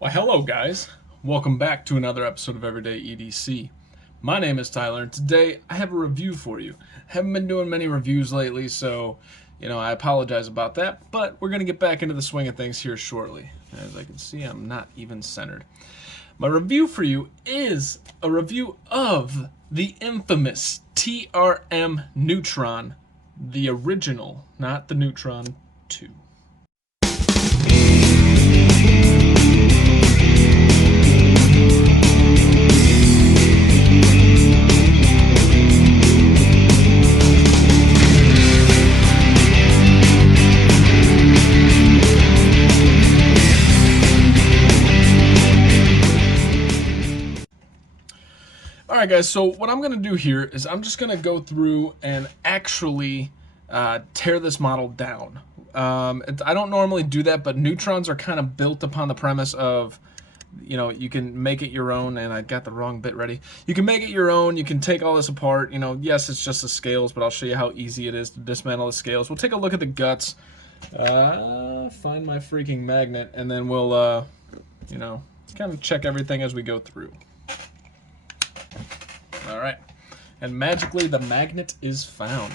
Well, hello guys. Welcome back to another episode of Everyday EDC. My name is Tyler, and today I have a review for you. Haven't been doing many reviews lately, so I apologize about that, but we're going to get back into the swing of things here shortly. As I can see, I'm not even centered. My review for you is a review of the infamous TRM Neutron, the original, not the Neutron 2. Alright guys, so what I'm going to do here is I'm just going to go through and actually tear this model down. I don't normally do that, but Neutrons are kind of built upon the premise of, you can make it your own, and I got the wrong bit ready. You can make it your own, you can take all this apart, yes, it's just the scales, but I'll show you how easy it is to dismantle the scales. We'll take a look at the guts, find my freaking magnet, and then we'll, kind of check everything as we go through. Alright, and magically the magnet is found.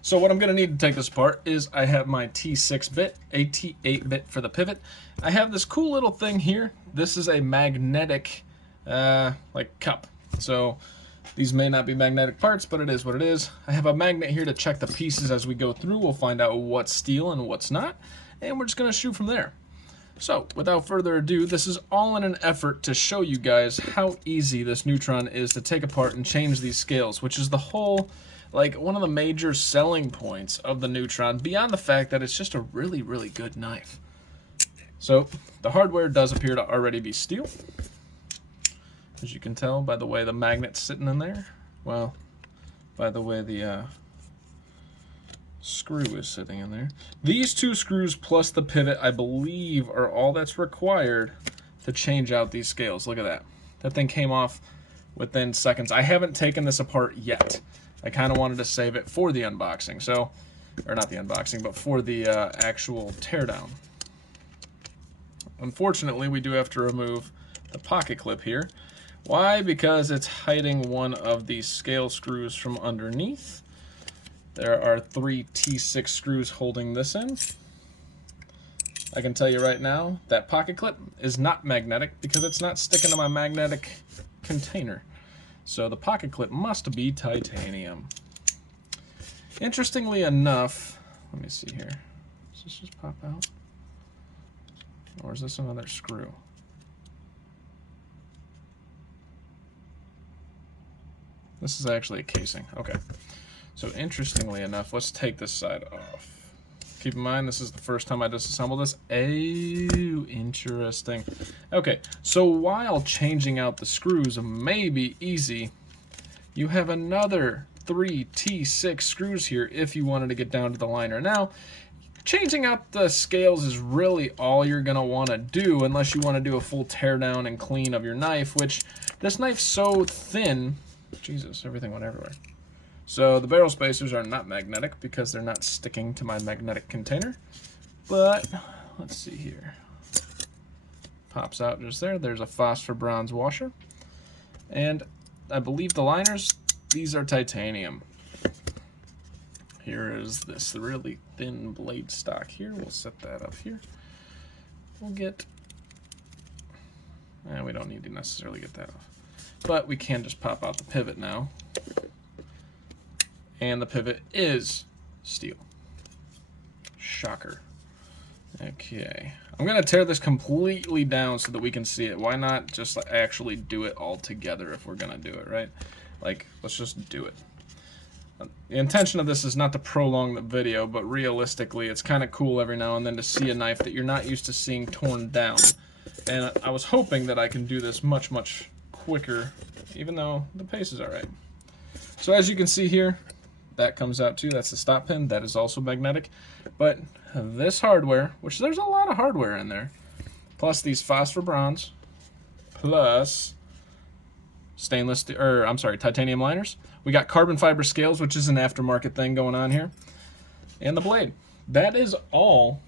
So what I'm going to need to take this apart is I have my T6 bit, a T8 bit for the pivot. I have this cool little thing here. This is a magnetic cup. So these may not be magnetic parts, but it is what it is. I have a magnet here to check the pieces as we go through. We'll find out what's steel and what's not, and we're just going to shoot from there. So, without further ado, this is all in an effort to show you guys how easy this Neutron is to take apart and change these scales, which is the whole, one of the major selling points of the Neutron, beyond the fact that it's just a really, really good knife. So, the hardware does appear to already be steel, as you can tell by the way the magnet's sitting in there. Well, by the way the screw is sitting in there. These two screws plus the pivot, I believe, are all that's required to change out these scales. Look at that. That thing came off within seconds. I haven't taken this apart yet. I kind of wanted to save it for the unboxing. So, or not the unboxing, but for the actual teardown. Unfortunately, we do have to remove the pocket clip here. Why? Because it's hiding one of the scale screws from underneath. There are 3 T6 screws holding this in. I can tell you right now, that pocket clip is not magnetic because it's not sticking to my magnetic container. So the pocket clip must be titanium. Interestingly enough, let me see here. Does this just pop out? Or is this another screw? This is actually a casing. Okay. So interestingly enough, let's take this side off. Keep in mind, this is the first time I disassemble this. Oh, interesting. Okay, so while changing out the screws may be easy, you have another 3 T6 screws here if you wanted to get down to the liner. Now, changing out the scales is really all you're going to want to do unless you want to do a full teardown and clean of your knife, which this knife's so thin. Jesus, everything went everywhere. So the barrel spacers are not magnetic because they're not sticking to my magnetic container. But let's see here. Pops out just there. There's a phosphor bronze washer. And I believe the liners, these are titanium. Here is this really thin blade stock here. We'll set that up here. We'll get, we don't need to necessarily get that off. But we can just pop out the pivot now. And the pivot is steel. Shocker. Okay. I'm going to tear this completely down so that we can see it. Why not just actually do it all together if we're going to do it, right? Let's just do it. The intention of this is not to prolong the video, but realistically, it's kind of cool every now and then to see a knife that you're not used to seeing torn down. And I was hoping that I can do this much, much quicker, even though the pace is alright. So as you can see here, that comes out too. That's the stop pin. That is also magnetic. But this hardware, which there's a lot of hardware in there, plus these phosphor bronze, plus titanium liners. We got carbon fiber scales, which is an aftermarket thing going on here, and the blade. That is all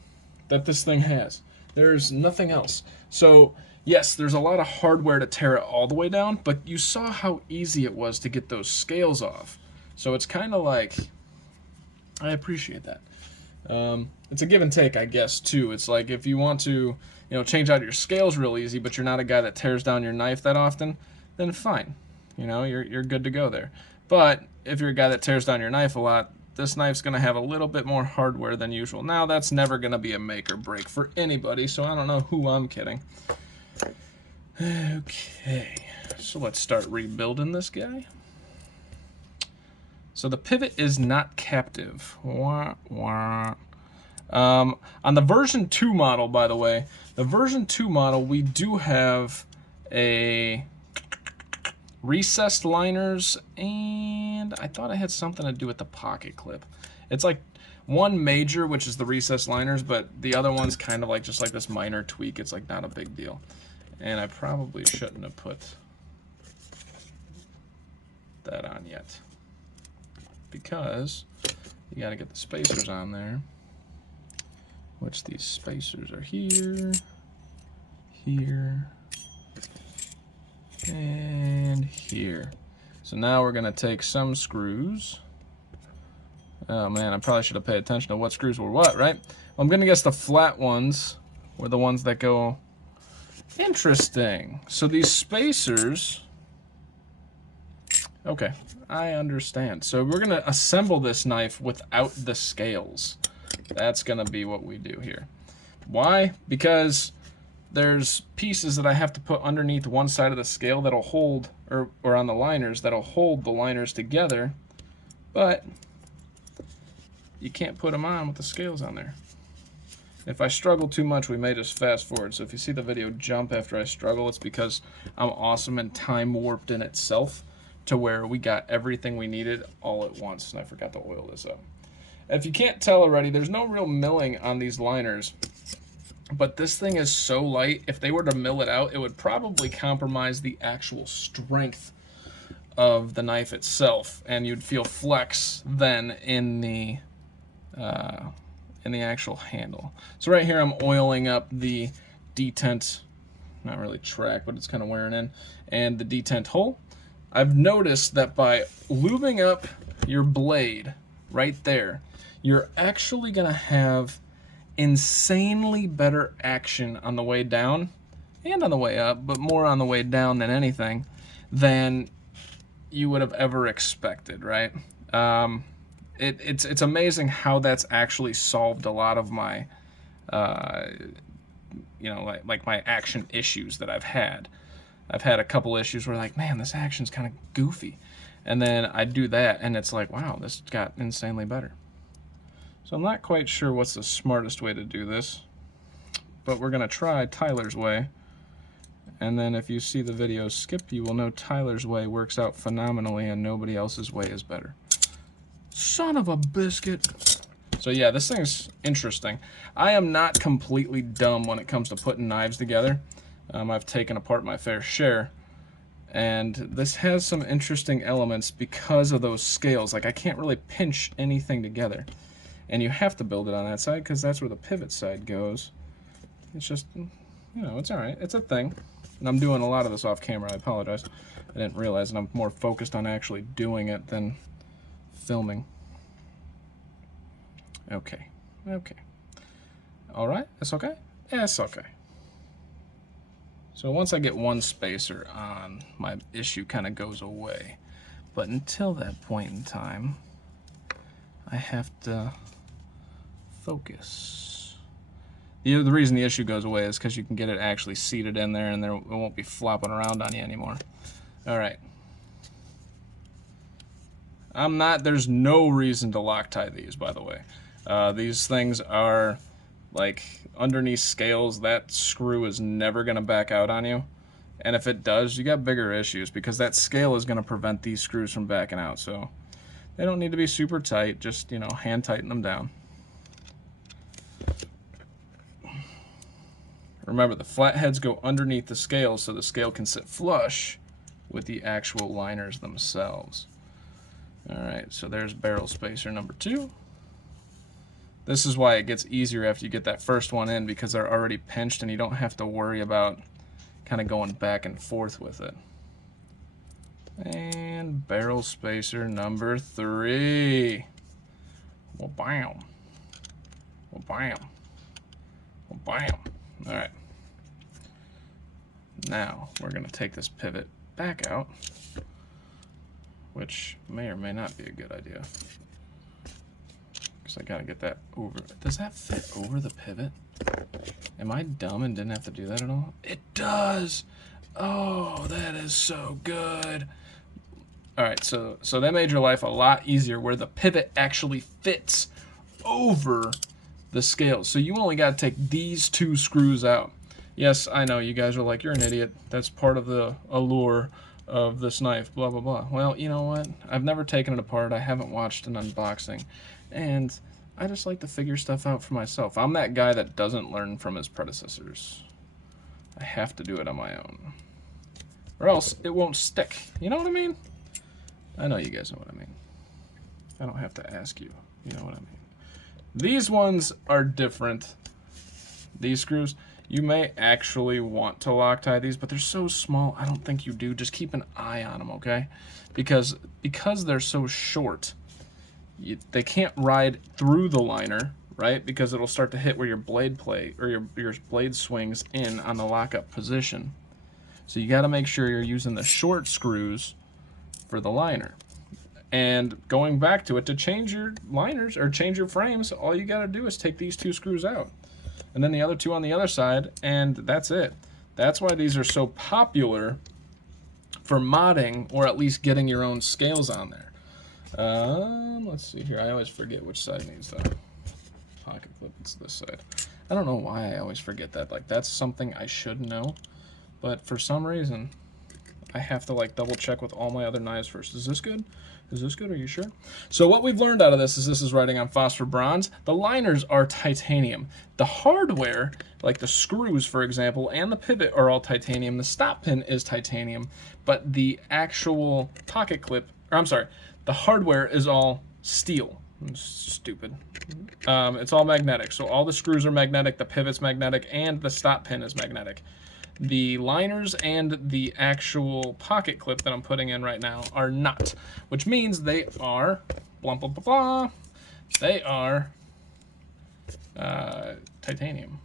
that this thing has. There's nothing else. So yes, there's a lot of hardware to tear it all the way down, but you saw how easy it was to get those scales off. So it's kind of like, I appreciate that. It's a give and take, I guess, too. It's like if you want to, change out your scales real easy, but you're not a guy that tears down your knife that often, then fine. You're good to go there. But if you're a guy that tears down your knife a lot, this knife's going to have a little bit more hardware than usual. Now, that's never going to be a make or break for anybody, so I don't know who I'm kidding. Okay, so let's start rebuilding this guy. So the pivot is not captive. Wah, wah. On the version 2 model, by the way, the version 2 model, we do have a recessed liners, and I thought it had something to do with the pocket clip. It's like one major, which is the recessed liners, but the other one's kind of like just like this minor tweak. It's like not a big deal. And I probably shouldn't have put that on yet, because you got to get the spacers on there, which these spacers are here, here, and here. So now we're going to take some screws. Oh man, I probably should have paid attention to what screws were what, right? Well, I'm going to guess the flat ones were the ones that go. Interesting. So these spacers. Okay, I understand. So we're going to assemble this knife without the scales. That's going to be what we do here. Why? Because there's pieces that I have to put underneath one side of the scale that'll hold, or on the liners, that'll hold the liners together, but you can't put them on with the scales on there. If I struggle too much, we may just fast forward. So if you see the video jump after I struggle, it's because I'm awesome and time warped in itself to where we got everything we needed all at once, and I forgot to oil this up. If you can't tell already, there's no real milling on these liners, but this thing is so light, if they were to mill it out, it would probably compromise the actual strength of the knife itself, and you'd feel flex then in the actual handle. So right here I'm oiling up the detent, not really track, but it's kind of wearing in, and the detent hole. I've noticed that by lubing up your blade right there, you're actually going to have insanely better action on the way down and on the way up, but more on the way down than anything, than you would have ever expected, right? It's amazing how that's actually solved a lot of my, like my action issues that I've had. I've had a couple issues where like, man, this action's kind of goofy. And then I do that, and it's like, wow, this got insanely better. So I'm not quite sure what's the smartest way to do this, but we're going to try Tyler's way. And then if you see the video skip, you will know Tyler's way works out phenomenally and nobody else's way is better. Son of a biscuit. So yeah, this thing's interesting. I am not completely dumb when it comes to putting knives together. I've taken apart my fair share, and this has some interesting elements because of those scales. Like, I can't really pinch anything together, and you have to build it on that side because that's where the pivot side goes. It's just, it's all right. It's a thing, and I'm doing a lot of this off camera. I apologize. I didn't realize, and I'm more focused on actually doing it than filming. Okay. All right, that's okay? Yeah, it's okay. So once I get one spacer on, my issue kind of goes away. But until that point in time, I have to focus. The reason the issue goes away is because you can get it actually seated in there, and it won't be flopping around on you anymore. All right. There's no reason to Loctite these, by the way. These things are like underneath scales. That screw is never going to back out on you, and if it does, you got bigger issues because that scale is going to prevent these screws from backing out. So they don't need to be super tight, just hand tighten them down. Remember, the flatheads go underneath the scale so the scale can sit flush with the actual liners themselves. Alright, so there's barrel spacer number 2. This is why it gets easier after you get that first one in, because they're already pinched and you don't have to worry about kind of going back and forth with it. And barrel spacer number 3. Well, bam. Well, bam. Well, bam. All right. Now we're going to take this pivot back out, which may or may not be a good idea. Because I got to get that over. Does that fit over the pivot? Am I dumb and didn't have to do that at all? It does! Oh, that is so good. All right, so that made your life a lot easier where the pivot actually fits over the scales. So you only got to take these 2 screws out. Yes, I know, you guys are like, you're an idiot. That's part of the allure of this knife, blah, blah, blah. Well, you know what? I've never taken it apart. I haven't watched an unboxing. And I just like to figure stuff out for myself. I'm that guy that doesn't learn from his predecessors. I have to do it on my own. Or else it won't stick. You know what I mean? I know you guys know what I mean. I don't have to ask you. You know what I mean. These ones are different. These screws, you may actually want to Loctite these, but they're so small, I don't think you do. Just keep an eye on them, okay? Because they're so short, they can't ride through the liner, right? Because it'll start to hit where your blade play or your blade swings in on the lockup position. So you got to make sure you're using the short screws for the liner. And going back to it, to change your liners or change your frames, all you got to do is take these 2 screws out. And then the other 2 on the other side, and that's it. That's why these are so popular for modding, or at least getting your own scales on there. Let's see here. I always forget which side needs the pocket clip. It's this side. I don't know why I always forget that. Like, that's something I should know, but for some reason, I have to like double check with all my other knives first. Is this good? Is this good? Are you sure? So what we've learned out of this is writing on phosphor bronze. The liners are titanium. The hardware, like the screws, for example, and the pivot are all titanium. The stop pin is titanium, but the actual pocket clip, or I'm sorry, the hardware is all steel. Stupid. It's all magnetic. So all the screws are magnetic, the pivot's magnetic, and the stop pin is magnetic. The liners and the actual pocket clip that I'm putting in right now are not, which means they are, blah, blah, blah, blah, they are titanium.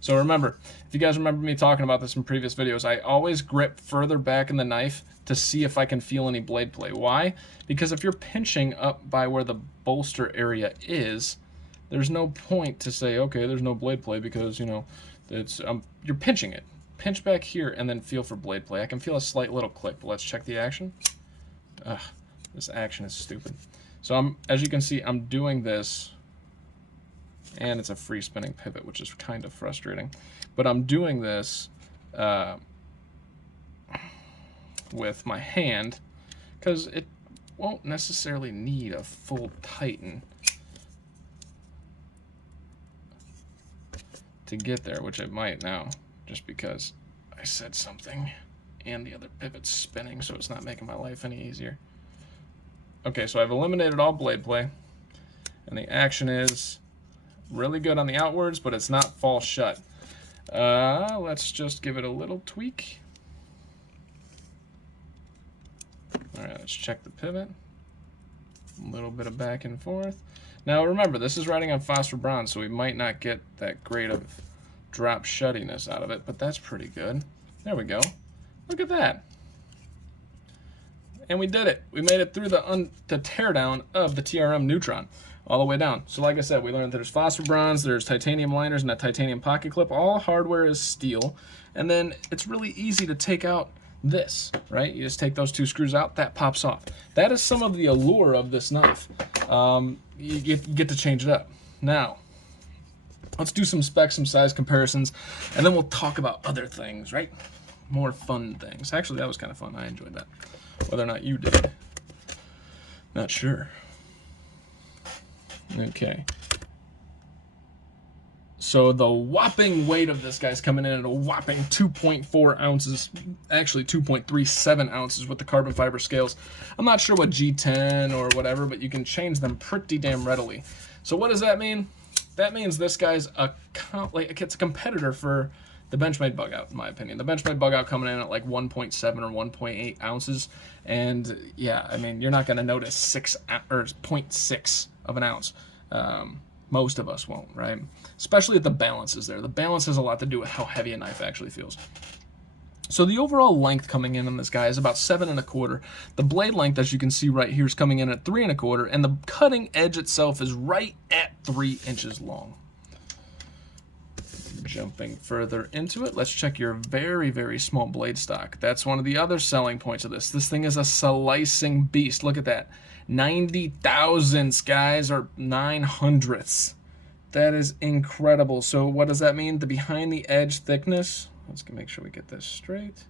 So remember, if you guys remember me talking about this in previous videos, I always grip further back in the knife to see if I can feel any blade play. Why? Because if you're pinching up by where the bolster area is, there's no point to say, okay, there's no blade play, because, you know, it's you're pinching it. Pinch back here and then feel for blade play. I can feel a slight little click, but let's check the action. Ugh, this action is stupid. So as you can see, I'm doing this, and it's a free spinning pivot, which is kind of frustrating. But I'm doing this with my hand, because it won't necessarily need a full tighten to get there, which it might now, just because I said something and the other pivot's spinning, so it's not making my life any easier. Okay, so I've eliminated all blade play, and the action is really good on the outwards, but it's not fall shut. Let's just give it a little tweak. All right, let's check the pivot. A little bit of back and forth. Now remember, this is writing on phosphor bronze, so we might not get that great of drop shuttiness out of it, but that's pretty good. There we go. Look at that. And we did it. We made it through the teardown of the TRM Neutron all the way down. So like I said, we learned there's phosphor bronze, there's titanium liners, and a titanium pocket clip. All hardware is steel. And then it's really easy to take out this, right? You just take those 2 screws out, that pops off. That is some of the allure of this knife. You get to change it up. Now, let's do some specs, some size comparisons, and then we'll talk about other things, right? More fun things. Actually, that was kind of fun. I enjoyed that. Whether or not you did, not sure. Okay. So the whopping weight of this guy's coming in at a whopping 2.4 ounces, actually 2.37 ounces with the carbon fiber scales. I'm not sure what G10 or whatever, but you can change them pretty damn readily. So what does that mean? That means this guy's it's a competitor for the Benchmade bug out, in my opinion. The Benchmade bug out coming in at like 1.7 or 1.8 ounces. And yeah, I mean, you're not going to notice 0.6 of an ounce. Most of us won't, right? Especially if the balance is there. The balance has a lot to do with how heavy a knife actually feels. So the overall length coming in on this guy is about 7 1/4. The blade length, as you can see right here, is coming in at 3 1/4, and the cutting edge itself is right at 3 inches long. Jumping further into it, let's check your very, very small blade stock. That's one of the other selling points of this. This thing is a slicing beast. Look at that. 90 thousandths, guys, or 900ths. That is incredible. So what does that mean? The behind the edge thickness, let's make sure we get this straight,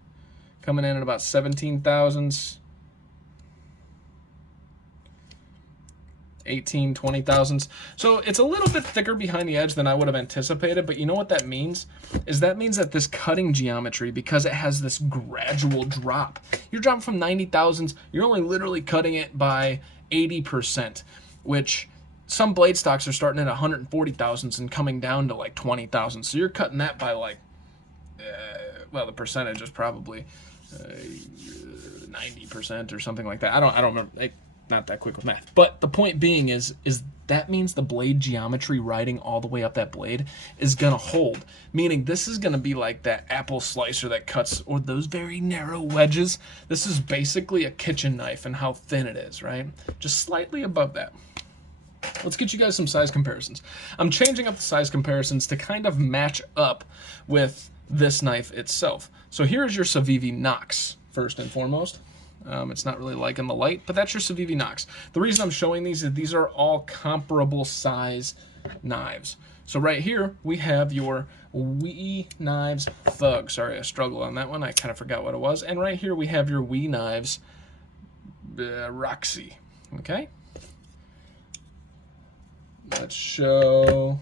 coming in at about 17 thousandths, 18, 20 thousandths. So it's a little bit thicker behind the edge than I would have anticipated, but you know what that means? That means that this cutting geometry, because it has this gradual drop, you're dropping from 90 thousandths, you're only literally cutting it by 80%, which some blade stocks are starting at 140 thousandths and coming down to like 20 thousandths. So you're cutting that by like, well, the percentage is probably 90% or something like that. I don't remember. Not that quick with math, but the point being is that means the blade geometry riding all the way up that blade is gonna hold, meaning this is gonna be like that apple slicer that cuts, or those very narrow wedges. This is basically a kitchen knife and how thin it is, right? Just slightly above that. Let's get you guys some size comparisons. I'm changing up the size comparisons to kind of match up with this knife itself. So here's your Civivi Nox, first and foremost. It's not really liking the light, but that's your Civivi Nox. The reason I'm showing these is these are all comparable size knives. So right here, we have your WE Knives Thug. Sorry, I struggled on that one. I kind of forgot what it was. And right here, we have your WE Knives Roxy. Okay? Let's show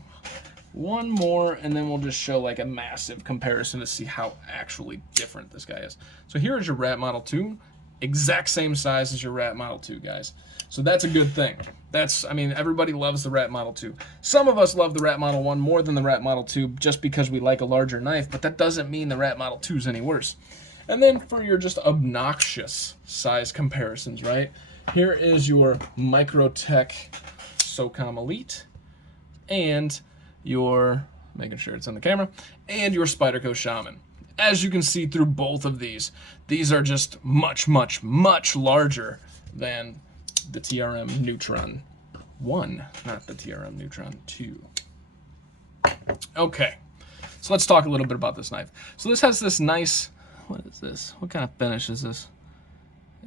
one more, and then we'll just show like a massive comparison to see how actually different this guy is. So here is your Rat Model 2. Exact same size as your Rat Model 2, guys. So that's a good thing. I mean, everybody loves the Rat Model 2. Some of us love the Rat Model 1 more than the Rat Model 2 just because we like a larger knife, but that doesn't mean the Rat Model 2 is any worse. And then for your just obnoxious size comparisons, right? Here is your Microtech SOCOM Elite and your, making sure it's on the camera, and your Spyderco Shaman. As you can see through both of these are just much, much, much larger than the TRM Neutron 1, not the TRM Neutron 2. Okay, so let's talk a little bit about this knife. So this has this nice, what is this? What kind of finish is this?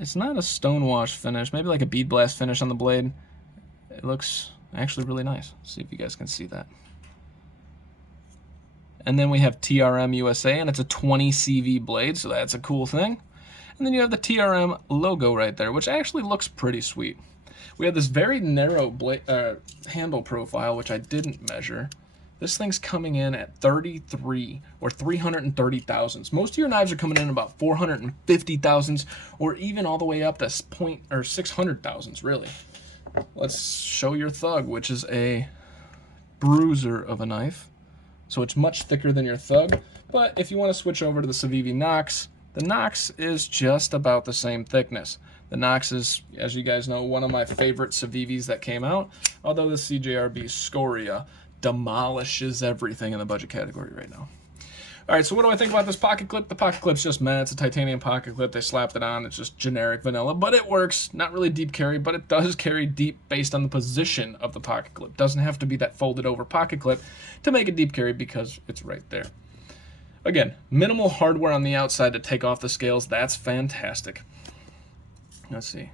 It's not a stonewash finish, maybe like a bead blast finish on the blade. It looks actually really nice. Let's see if you guys can see that. And then we have TRM USA, and it's a 20 CV blade, so that's a cool thing. And then you have the TRM logo right there, which actually looks pretty sweet. We have this very narrow blade, handle profile, which I didn't measure. This thing's coming in at 33 or 330 thousandths. Most of your knives are coming in about 450 thousandths, or even all the way up to 600 thousandths, really. Let's show your Thug, which is a bruiser of a knife. So it's much thicker than your Thug, but if you want to switch over to the Civivi Nox, the Nox is just about the same thickness. The Nox is, as you guys know, one of my favorite Civivis that came out, although the CJRB Scoria demolishes everything in the budget category right now. All right, so what do I think about this pocket clip? The pocket clip's just meh. It's a titanium pocket clip. They slapped it on. It's just generic vanilla, but it works. Not really deep carry, but it does carry deep based on the position of the pocket clip. Doesn't have to be that folded over pocket clip to make it deep carry because it's right there. Again, minimal hardware on the outside to take off the scales. That's fantastic. Let's see.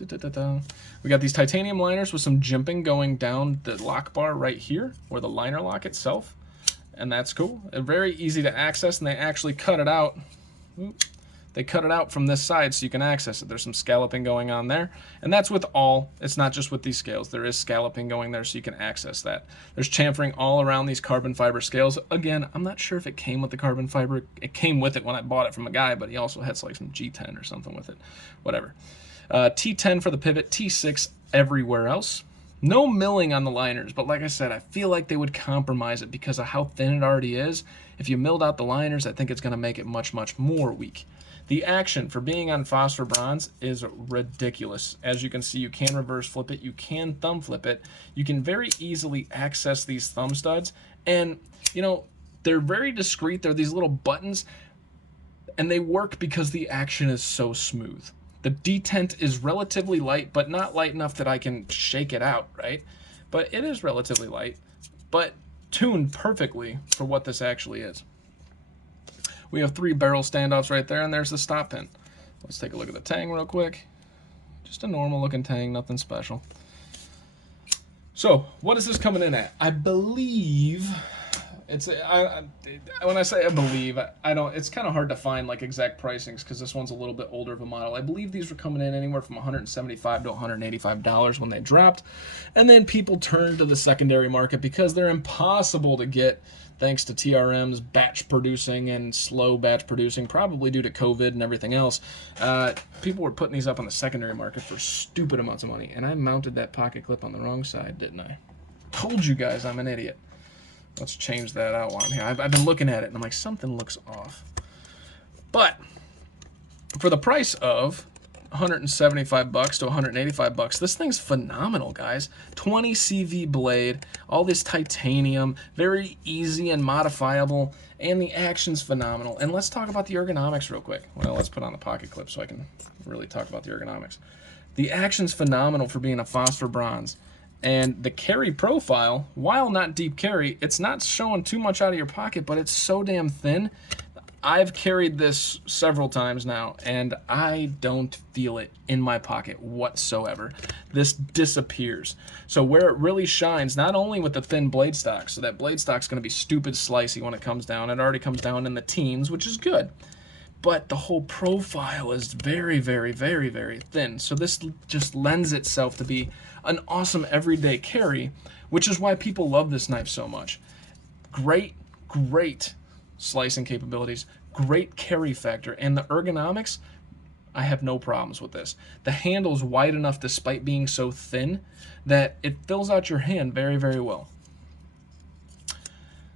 We got these titanium liners with some jimping going down the lock bar right here, or the liner lock itself. And that's cool. Very easy to access, and they actually cut it out. they cut it out from this side so you can access it. There's some scalloping going on there, and that's with all, it's not just with these scales. There is scalloping going there so you can access that. There's chamfering all around these carbon fiber scales. Again, I'm not sure if it came with the carbon fiber. It came with it when I bought it from a guy, but he also had like some G10 or something with it. Whatever. T10 for the pivot, T6 everywhere else. No milling on the liners, but like I said, I feel like they would compromise it because of how thin it already is. If you milled out the liners, I think it's going to make it much, much more weak. The action for being on phosphor bronze is ridiculous. As you can see, you can reverse flip it, you can thumb flip it. You can very easily access these thumb studs, and you know, they're very discreet. They're these little buttons, and they work because the action is so smooth. The detent is relatively light, but not light enough that I can shake it out, right? But it is relatively light, but tuned perfectly for what this actually is. We have 3 barrel standoffs right there, and there's the stop pin. Let's take a look at the tang real quick. Just a normal looking tang, nothing special. So, what is this coming in at? I believe it's, when I say I believe, I don't, it's kind of hard to find like exact pricings because this one's a little bit older of a model. I believe these were coming in anywhere from $175 to $185 when they dropped. And then people turned to the secondary market because they're impossible to get thanks to TRM's batch producing and slow batch producing, probably due to COVID and everything else. People were putting these up on the secondary market for stupid amounts of money. And I mounted that pocket clip on the wrong side, didn't I? Told you guys I'm an idiot. Let's change that out on here. I've been looking at it, and I'm like, something looks off. But for the price of $175 to $185, this thing's phenomenal, guys. 20 CV blade, all this titanium, very easy and modifiable, and the action's phenomenal. And let's talk about the ergonomics real quick. Well, let's put on the pocket clip so I can really talk about the ergonomics. The action's phenomenal for being a phosphor bronze. And the carry profile, while not deep carry, it's not showing too much out of your pocket, but it's so damn thin. I've carried this several times now, and I don't feel it in my pocket whatsoever. This disappears. So where it really shines, not only with the thin blade stock, so that blade stock's going to be stupid slicey when it comes down. It already comes down in the teens, which is good. But the whole profile is very, very, very, very thin. So this just lends itself to be an awesome everyday carry, which is why people love this knife so much. Great, great slicing capabilities, great carry factor, and the ergonomics, I have no problems with this. The handle's wide enough despite being so thin that it fills out your hand very, very well.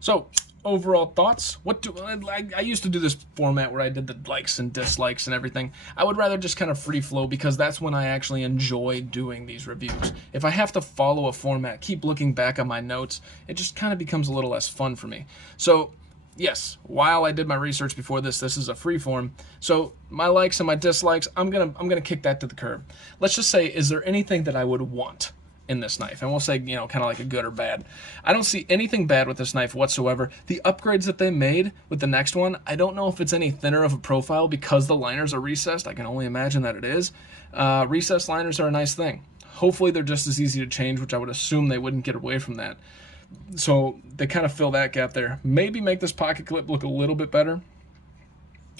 So, overall thoughts? What do I used to do this format where I did the likes and dislikes and everything. I would rather just kind of free flow because that's when I actually enjoy doing these reviews. If I have to follow a format, keep looking back on my notes, it just kind of becomes a little less fun for me. So, yes, while I did my research before this is a free form. So, my likes and my dislikes, I'm gonna kick that to the curb. Let's just say, is there anything that I would want in this knife? And we'll say, you know, kind of like a good or bad. I don't see anything bad with this knife whatsoever. The upgrades that they made with the next one, I don't know if it's any thinner of a profile because the liners are recessed. I can only imagine that it is. Recessed liners are a nice thing. Hopefully they're just as easy to change, which I would assume they wouldn't get away from that. So they kind of fill that gap there. Maybe make this pocket clip look a little bit better.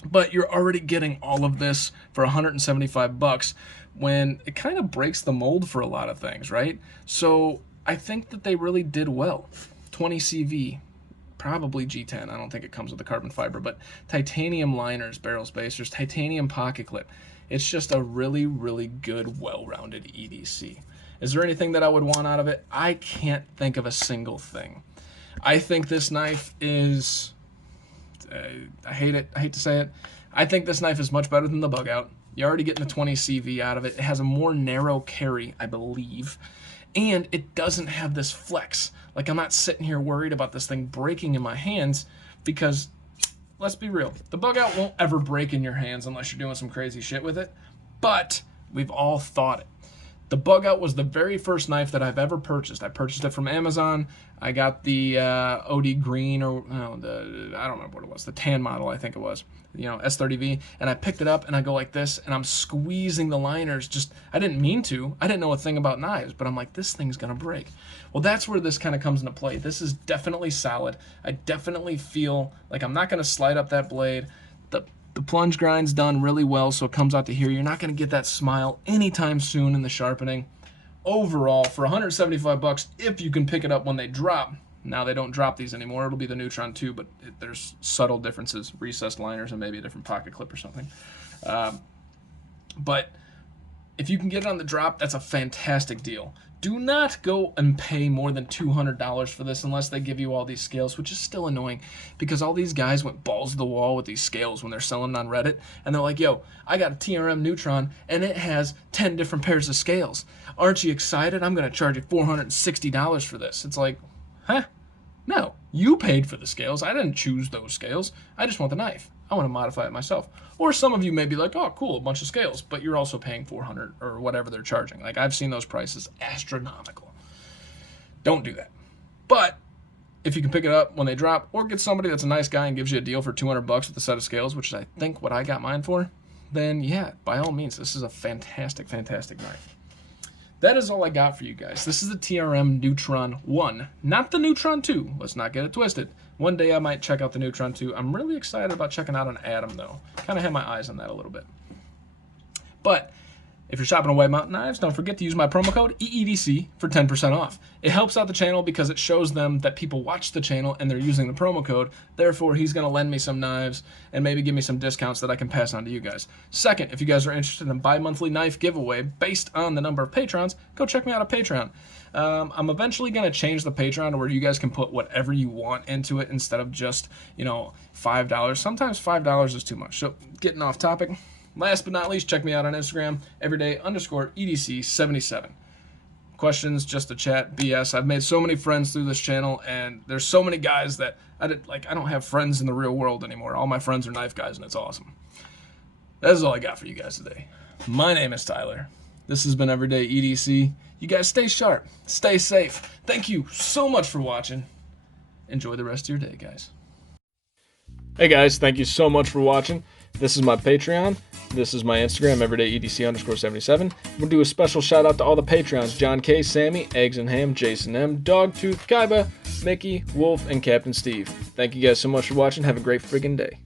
But you're already getting all of this for $175 when it kind of breaks the mold for a lot of things, right? So I think that they really did well. 20 CV, probably G10. I don't think it comes with the carbon fiber, but titanium liners, barrel spacers, titanium pocket clip. It's just a really, really good, well-rounded EDC. Is there anything that I would want out of it? I can't think of a single thing. I think this knife is... I hate it. I hate to say it. I think this knife is much better than the bug out. You're already getting the 20 CV out of it. It has a more narrow carry, I believe. And it doesn't have this flex. Like, I'm not sitting here worried about this thing breaking in my hands because, let's be real, the bug out won't ever break in your hands unless you're doing some crazy shit with it. But we've all thought it. The bug out was the very first knife that I've ever purchased. I purchased it from Amazon. I got the OD green, or no, I don't remember what it was, the tan model I think it was, you know, S30V, and I picked it up and I go like this and I'm squeezing the liners. Just, I didn't mean to. I didn't know a thing about knives, but I'm like, this thing's gonna break. Well, that's where this kind of comes into play. This is definitely solid. I definitely feel like I'm not gonna slide up that blade. The plunge grind's done really well, so it comes out to here. You're not going to get that smile anytime soon in the sharpening. Overall, for 175 bucks, if you can pick it up when they drop. Now they don't drop these anymore. It'll be the Neutron 2, but there's subtle differences, recessed liners and maybe a different pocket clip or something. But if you can get it on the drop, that's a fantastic deal. Do not go and pay more than $200 for this unless they give you all these scales, which is still annoying because all these guys went balls to the wall with these scales when they're selling it on Reddit, and they're like, yo, I got a TRM Neutron and it has 10 different pairs of scales. Aren't you excited? I'm going to charge you $460 for this. It's like, huh? No, you paid for the scales. I didn't choose those scales. I just want the knife. I want to modify it myself. Or some of you may be like, oh, cool, a bunch of scales, but you're also paying $400 or whatever they're charging. Like, I've seen those prices astronomical. Don't do that. But if you can pick it up when they drop, or get somebody that's a nice guy and gives you a deal for $200 with a set of scales, which is, I think, what I got mine for, then yeah, by all means, this is a fantastic, fantastic knife. That is all I got for you guys. This is the TRM Neutron 1, not the Neutron 2. Let's not get it twisted. One day I might check out the Neutron 2. I'm really excited about checking out an Atom, though. Kind of have my eyes on that a little bit. But if you're shopping at White Mountain Knives, don't forget to use my promo code EEDC for 10% off. It helps out the channel because it shows them that people watch the channel and they're using the promo code. Therefore, he's going to lend me some knives and maybe give me some discounts that I can pass on to you guys. Second, if you guys are interested in a bi-monthly knife giveaway based on the number of patrons, go check me out on Patreon. I'm eventually going to change the Patreon to where you guys can put whatever you want into it instead of just, $5. Sometimes $5 is too much. So getting off topic. Last but not least, check me out on Instagram, everyday_EDC77. Questions, just a chat, BS. I've made so many friends through this channel, and there's so many guys that I don't have friends in the real world anymore. All my friends are knife guys, and it's awesome. That is all I got for you guys today. My name is Tyler. This has been Everyday EDC. You guys stay sharp, stay safe. Thank you so much for watching. Enjoy the rest of your day, guys. Hey guys, thank you so much for watching. This is my Patreon. This is my Instagram, everydayedc_77. I'm going to do a special shout out to all the Patreons: John K, Sammy, Eggs and Ham, Jason M, Dogtooth, Kaiba, Mickey, Wolf, and Captain Steve. Thank you guys so much for watching. Have a great freaking day.